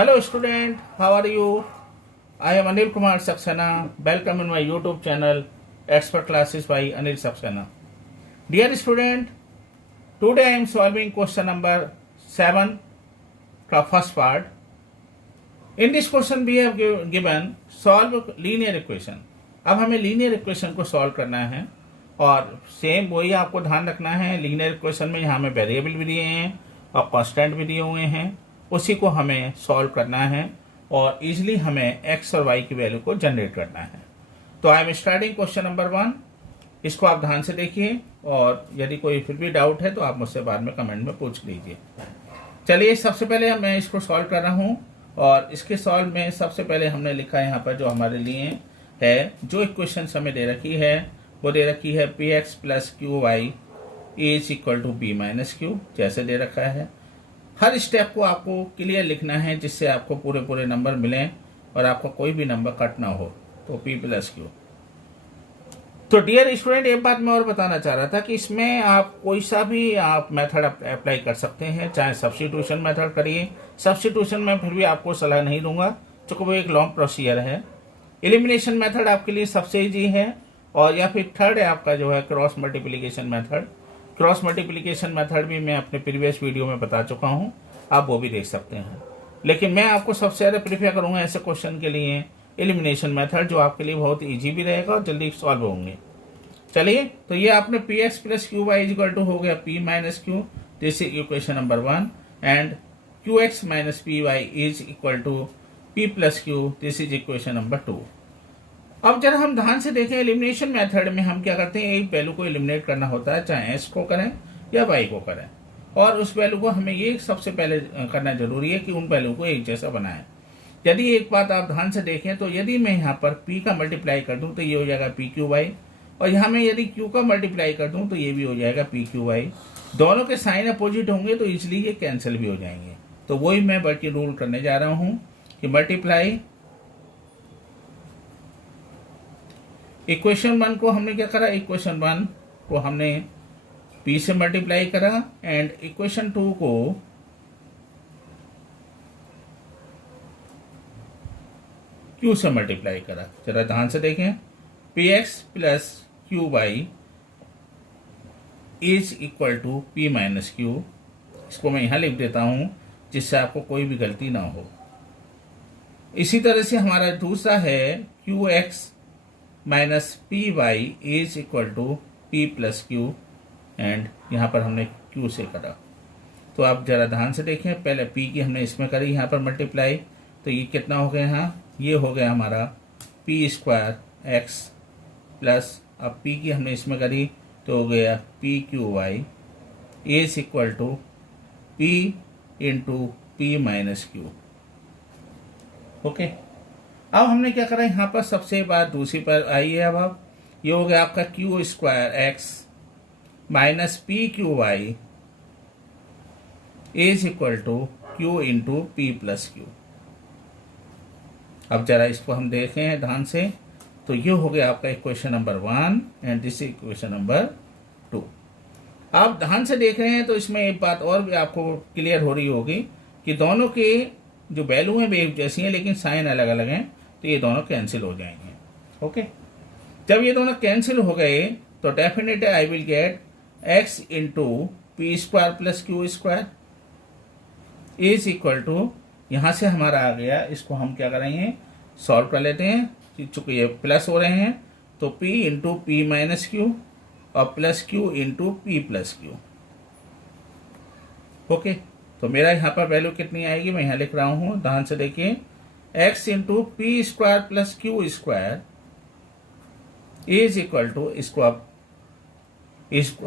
Hello student, how are you? I am Anil Kumar Saxena. Welcome in my YouTube channel Expert Classes by Anil Saxena. Dear student, today I am solving question number 7 का first part. In this question we have given solve linear equation. अब हमें linear equation को solve करना है और same वही आपको ध्यान रखना है. linear equation में यहाँ हमें वेरिएबल भी दिए हैं और कांस्टेंट भी दिए हुए हैं, उसी को हमें सॉल्व करना है और इजीली हमें एक्स और वाई की वैल्यू को जनरेट करना है. तो I am starting question number 1. इसको आप ध्यान से देखिए और यदि कोई फिर भी डाउट है तो आप मुझसे बाद में कमेंट में पूछ लीजिए. चलिए, सबसे पहले मैं इसको सॉल्व कर रहा हूँ और इसके सॉल्व में सबसे पहले हमने लिखा है यहाँ पर जो हमारे लिए है, जो इक्वेशन हमें दे रखी है वो दे रखी है p x plus q y is equal to b minus q, जैसे दे रखा है. हर स्टेप को आपको क्लियर लिखना है जिससे आपको पूरे नंबर मिलें और आपको कोई भी नंबर कट ना हो. तो p प्लस क्यू. तो डियर स्टूडेंट, एक बात मैं और बताना चाह रहा था कि इसमें आप कोई सा भी आप मेथड अप्लाई कर सकते हैं, चाहे सब्स्टिट्यूशन मेथड करिए. सब्स्टिट्यूशन में फिर भी आपको सलाह नहीं दूंगा क्योंकि वो एक लॉन्ग प्रोसीजर है. एलिमिनेशन मेथड आपके लिए सबसे ईजी है, और या फिर थर्ड है आपका जो है cross multiplication method. Cross multiplication method भी मैं अपने प्रीवियस वीडियो में बता चुका हूं, आप वो भी देख सकते हैं. लेकिन मैं आपको सबसे ज़्यादा प्रीफर करूंगा ऐसे क्वेश्चन के लिए एलिमिनेशन मेथड, जो आपके लिए बहुत इजी भी रहेगा और जल्दी सॉल्व होंगे. चलिए, तो ये आपने p x plus q y is equal to हो गया p minus q, this is equation number 1. And q x minus p y is equal to p plus q, this is equation number 2. अब जरा हम ध्यान से देखें, elimination method में हम क्या करते हैं, एक वैल्यू को एलिमिनेट करना होता है, चाहे एस को करें या वाई को करें, और उस वैल्यू को हमें ये सबसे पहले करना जरूरी है कि उन वैल्यू को एक जैसा बनाएं. यदि एक बात आप ध्यान से देखें तो यदि मैं यहाँ पर p का मल्टीप्लाई कर दूं तो ये हो जाएगा पी क्यू वाई, और यहाँ में यदि q का मल्टीप्लाई कर दूं तो ये भी हो जाएगा पी क्यू वाई. दोनों के साइन अपोजिट होंगे तो इसलिए ये कैंसिल भी हो जाएंगे. तो वही मैं बल्कि रूल करने जा रहा हूँ कि मल्टीप्लाई इक्वेशन 1 को हमने क्या करा, इक्वेशन 1 को हमने p से मल्टीप्लाई करा एंड इक्वेशन 2 को q से मल्टीप्लाई करा. जरा ध्यान से देखें, p x plus q y is equal to p minus q. इसको मैं यहां लिख देता हूं जिससे आपको कोई भी गलती ना हो. इसी तरह से हमारा दूसरा है q x minus p y is equal to p plus q, and यहाँ पर हमने क्यू से करा. तो आप जरा ध्यान से देखें, पहले पी की हमने इसमें करी यहाँ पर मल्टीप्लाई, तो ये कितना हो गया, यहाँ ये हो गया हमारा पी स्क्वायर एक्स प्लस, अब पी की हमने इसमें करी तो हो गया p q y is equal to p into p minus q. Okay, अब हमने क्या करा, यहाँ पर सबसे बात दूसरी पर आई है. अब ये हो गया आपका q square x minus p q y is equal to q into p plus q. अब जरा इसको हम देखें ध्यान से, तो ये हो गया आपका equation number 1 and this equation number 2. आप ध्यान से देख रहे हैं तो इसमें एक बात और भी आपको क्लियर हो रही होगी कि दोनों के जो वैल्यू हैं वे जैसी हैं लेकिन साइन अलग अलग हैं, तो ये दोनों कैंसिल हो जाएंगे. ओके, जब ये दोनों कैंसिल हो गए तो definitely I will get x into p square plus q square is equal to, यहाँ से हमारा आ गया, इसको हम क्या करेंगे सॉल्व कर लेते हैं. चूंकि ये प्लस हो रहे हैं तो p into p minus q और plus q into p plus q. Okay, तो मेरा यहाँ पर वैल्यू कितनी आएगी, मैं यहाँ लिख रहा हूँ, ध्यान से देखिए, x into p square plus q square is equal to, इसको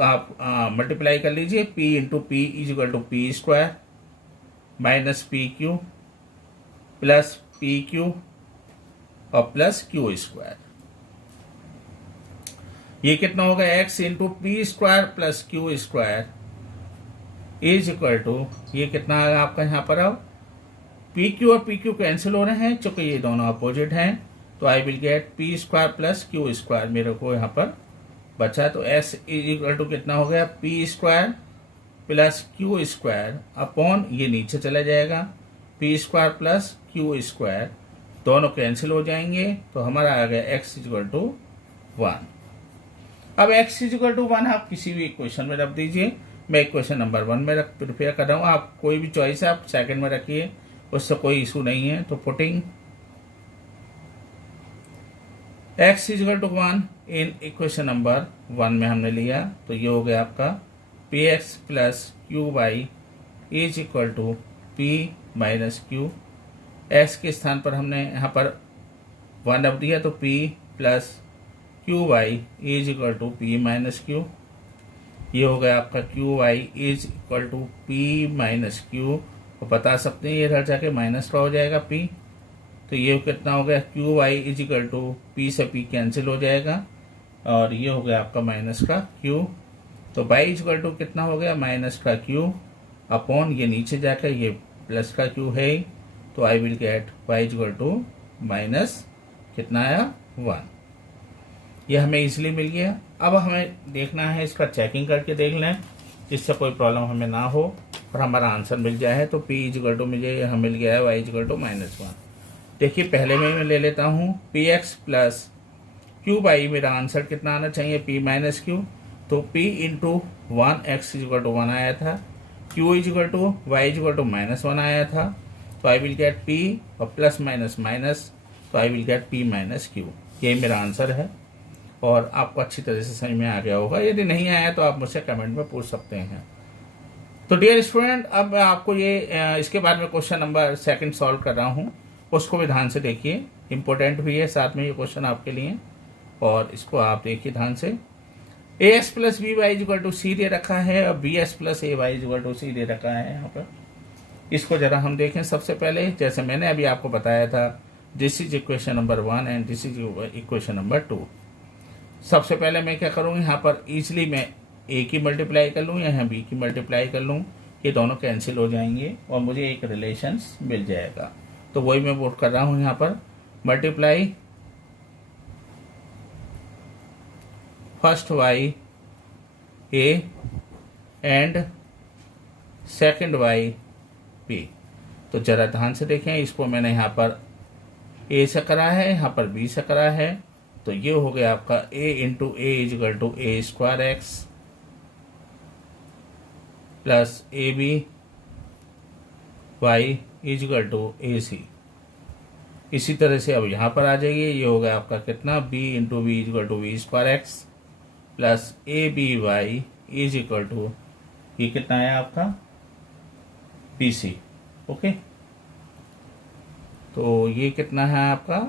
आप मल्टीप्लाई कर लीजिए, p into p is equal to p square minus p q plus p q और प्लस क्यू स्क्वायर. ये कितना होगा, x into p square plus q square is equal to, ये कितना आएगा आपका यहाँ पर, अब पी क्यू और पी क्यू कैंसिल हो रहे हैं चूंकि ये दोनों अपोजिट हैं, तो I will get P square plus q square मेरे को यहाँ पर बचा. तो s इज इक्वल टू कितना हो गया, P square plus q square upon, ये नीचे चला जाएगा, P square plus q square दोनों कैंसिल हो जाएंगे, तो हमारा आ गया एक्स इजल टू 1। अब x इजल टू 1 आप किसी भी इक्वेशन में रख दीजिए। मैं इक्वेशन नंबर 1 में प्रिपेयर कर रहा हूँ, आप कोई भी चॉइस है आप सेकंड में रखिए, उससे कोई इशू नहीं है। तो putting x equal to 1 in equation number 1 में हमने लिया, तो ये हो गया आपका p x plus q y is equal to p minus q. X के स्थान पर हमने यहाँ पर 1 रख दिया, तो p plus q y is equal to p minus q. ये हो गया आपका q y is equal to p minus q. तो बता सकते हैं ये इधर जाके माइनस का हो जाएगा p, तो ये कितना हो गया q y is equal to p से p कैंसिल हो जाएगा, और ये हो गया आपका माइनस का q। तो y इज इक्वल टू कितना हो गया माइनस का q अपॉन ये नीचे जाकर ये प्लस का q है, तो I will get y is equal to minus कितना आया 1। ये हमें इजीली मिल गया। अब हमें देखना है, इसका चेकिंग करके देख लें जिससे कोई प्रॉब्लम हमें ना हो और हमारा आंसर मिल जाए। तो p इज इक्वल टू मुझे यहाँ मिल गया है y is equal to minus 1। देखिए पहले में मैं ले लेता हूँ p x plus q y, मेरा आंसर कितना आना चाहिए p माइनस क्यू, तो p into 1 x is equal to 1 आया था, q is equal to y is equal to minus 1 आया था, तो आई विल गेट p और प्लस माइनस माइनस, तो I will get p minus q. ये मेरा आंसर है और आपको अच्छी तरह से समझ में आ गया होगा। यदि नहीं आया तो आप मुझसे कमेंट में पूछ सकते हैं। तो डियर स्टूडेंट, अब मैं आपको ये इसके बाद में क्वेश्चन नंबर 2 सॉल्व कर रहा हूँ, उसको भी ध्यान से देखिए, इंपॉर्टेंट भी है साथ में ये क्वेश्चन आपके लिए, और इसको आप देखिए ध्यान से। A s plus b y equal to c दे रखा है और b s plus a y equal to c दे रखा है यहाँ पर। इसको जरा हम देखें। सबसे पहले जैसे मैंने अभी आपको बताया था, this is equation number 1 and this is equation number 2। सबसे पहले मैं क्या करूँगा, यहाँ पर इजली मैं ए की मल्टीप्लाई कर लूँ या यहाँ बी की मल्टीप्लाई कर लूँ, ये दोनों कैंसिल हो जाएंगे और मुझे एक रिलेशंस मिल जाएगा। तो वही मैं वोट कर रहा हूँ यहाँ पर, multiply first y a and second y b. तो जरा ध्यान से देखें, इसको मैंने यहाँ पर ए से करा है, यहाँ पर बी से करा है, तो ये हो गया आपका a into a is equal to a square x plus a b y is equal to a c. इसी तरह से अब यहाँ पर आ जाइए, ये हो गया आपका कितना b into v is equal to v square x plus a b y is equal to, ये कितना है आपका बी सी। ओके, तो ये कितना है आपका,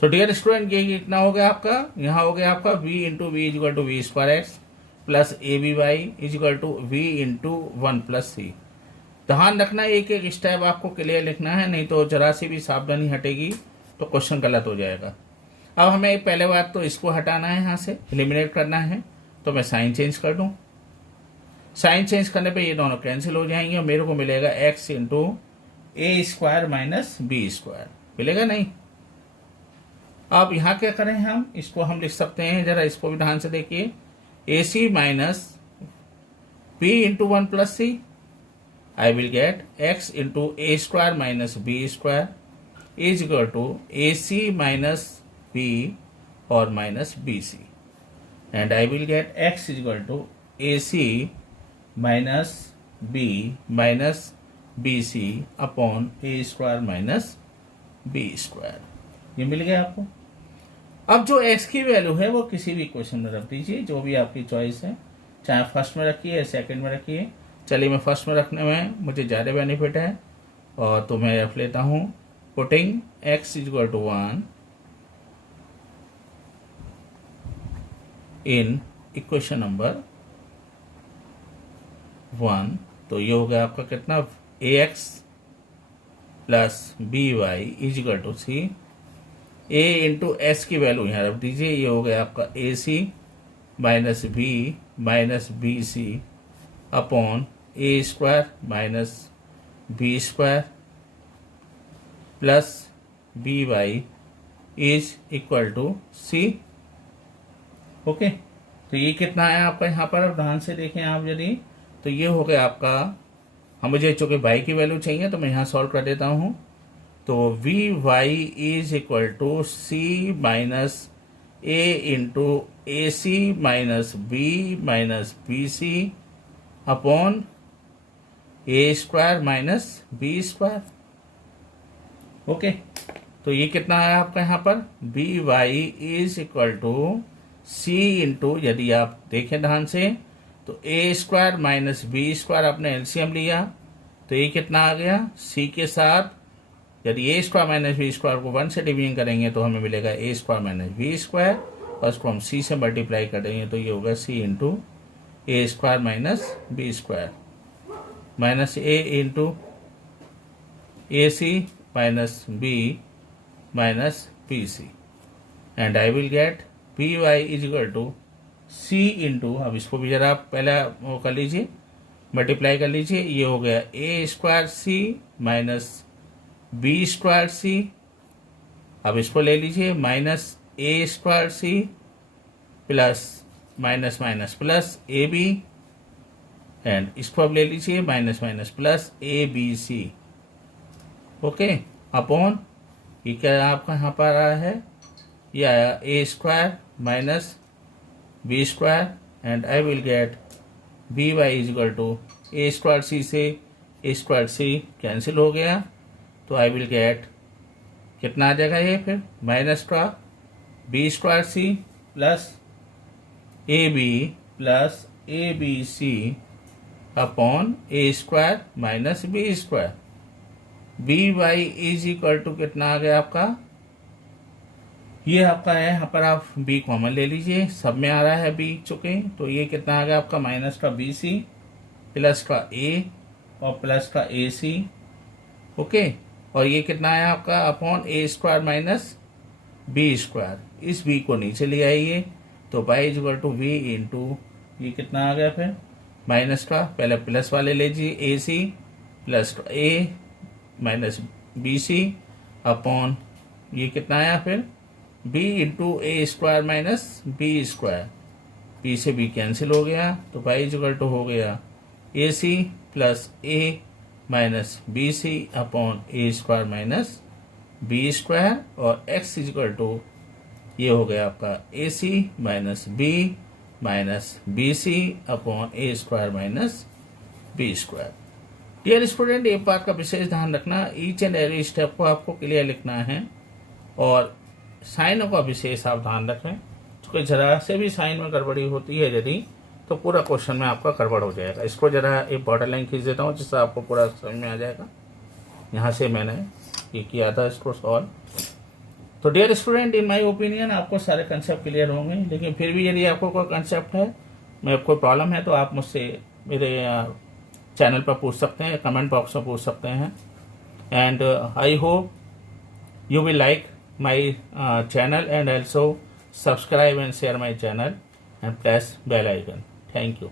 तो डियर स्टूडेंट ये कितना हो गया आपका, यहाँ हो गया आपका v into v is equal to v square x plus a b y is equal to v into 1 plus c. ध्यान रखना एक एक स्टेप आपको क्लियर लिखना है, नहीं तो जरा सी भी सावधानी हटेगी तो क्वेश्चन गलत हो जाएगा। अब हमें पहले बात तो इसको हटाना है, यहाँ से एलिमिनेट करना है, तो मैं साइन चेंज कर दूँ। साइन चेंज करने पे ये दोनों कैंसिल हो जाएंगे और मेरे को मिलेगा x into a square minus b square, मिलेगा नहीं। अब यहाँ क्या करें हम, इसको हम लिख सकते हैं, जरा इसको भी ध्यान से देखिए, a c minus b into 1 plus c, I will get x into a square minus b square is equal to a c minus b और minus b c, and I will get x is equal to a c minus b c upon a square minus b square. ये मिल गया आपको। अब जो x की value है वो किसी भी इक्वेशन में रख दीजिए, जो भी आपकी चॉइस है, चाहे फर्स्ट में रखिए या सेकंड में रखिए। चलिए मैं फर्स्ट में रखने में मुझे ज़्यादा बेनिफिट है, और तो मैं रख लेता हूँ putting x is equal to 1 in equation number 1। तो ये हो गया आपका कितना, ax plus b y is equal to c, a into s की वैल्यू यहाँ रख दीजिए, ये हो गया आपका a c minus b c upon a square minus b square plus b y is equal to c. Okay, तो ये कितना आया आपका यहाँ पर, अब ध्यान से देखें आप यदि, तो ये हो गया आपका, हम मुझे चूँकि वाई की वैल्यू चाहिए तो मैं यहाँ सॉल्व कर देता हूँ। तो v y is equal to c minus a into a c minus b c upon a square minus b square. Okay, तो ये कितना आया आपका यहाँ पर, b y is equal to c into, यदि आप देखें ध्यान से तो a square minus b square आपने एलसीएम लिया, तो ये कितना आ गया, सी के साथ यदि ए स्क्वायर माइनस बी स्क्वायर को 1 से डिवीजन करेंगे तो हमें मिलेगा ए स्क्वायर माइनस बी स्क्वायर, और उसको हम सी से मल्टीप्लाई कर देंगे तो ये होगा c into a square minus b square minus a into a c minus b minus p c, and I will get p y is equal to c into, अब इसको भी जरा पहले वो कर लीजिए, मल्टीप्लाई कर लीजिए, ये हो गया a square c minus b square c, अब इसको ले लीजिए minus a square c plus minus minus plus a b, and इसको अब ले लीजिए minus minus plus a b c. Okay, upon ये क्या आपका यहाँ पर आया है, ये आया a square minus b square, and I will get b y is equal to a square c से ए स्क्वायर सी कैंसिल हो गया, तो आई विल गेट कितना आ जाएगा ये फिर, माइनस का b square c plus a b c upon a square minus b square. B y is equal to कितना आ गया आपका, ये आपका है, यहाँ पर आप b कॉमन ले लीजिए, सब में आ रहा है b चुके, तो ये कितना आ गया आपका, माइनस का बी सी प्लस का a और प्लस का ए सी। ओके, और ये कितना आया आपका, upon a square minus b square, इस b को नीचे ले आइए, तो by is equal to v into ये कितना आ गया फिर, माइनस का पहले प्लस वाले ले लीजिए ए सी प्लस का a minus b c upon ये कितना आया फिर, b into a square minus b square, b से b कैंसिल हो गया, तो बाई इज इक्वल टू हो गया a c plus a minus b c upon a square minus b square, और x इज इक्वल टू ये हो गया आपका a c minus b c upon a square minus b square. Dear student, एक बात का विशेष ध्यान रखना, ईच एंड एवरी स्टेप को आपको क्लियर लिखना है, और साइनों का विशेष आप ध्यान रखें, क्योंकि जरा से भी साइन में गड़बड़ी होती है यदि, तो पूरा क्वेश्चन में आपका गड़बड़ हो जाएगा। इसको जरा एक बॉर्डर लाइन खींच देता हूँ जिससे आपको पूरा समझ में आ जाएगा। यहाँ से मैंने ये किया था इसको सॉल्व। तो dear student, in my opinion आपको सारे कंसेप्ट क्लियर होंगे, लेकिन फिर भी यदि आपको कोई कंसेप्ट है, मैं कोई प्रॉब्लम है, तो आप मुझसे मेरे चैनल पर पूछ सकते हैं, कमेंट बॉक्स में पूछ सकते हैं। And I hope you will like my channel, and also subscribe and share my channel and press bell icon. Thank you.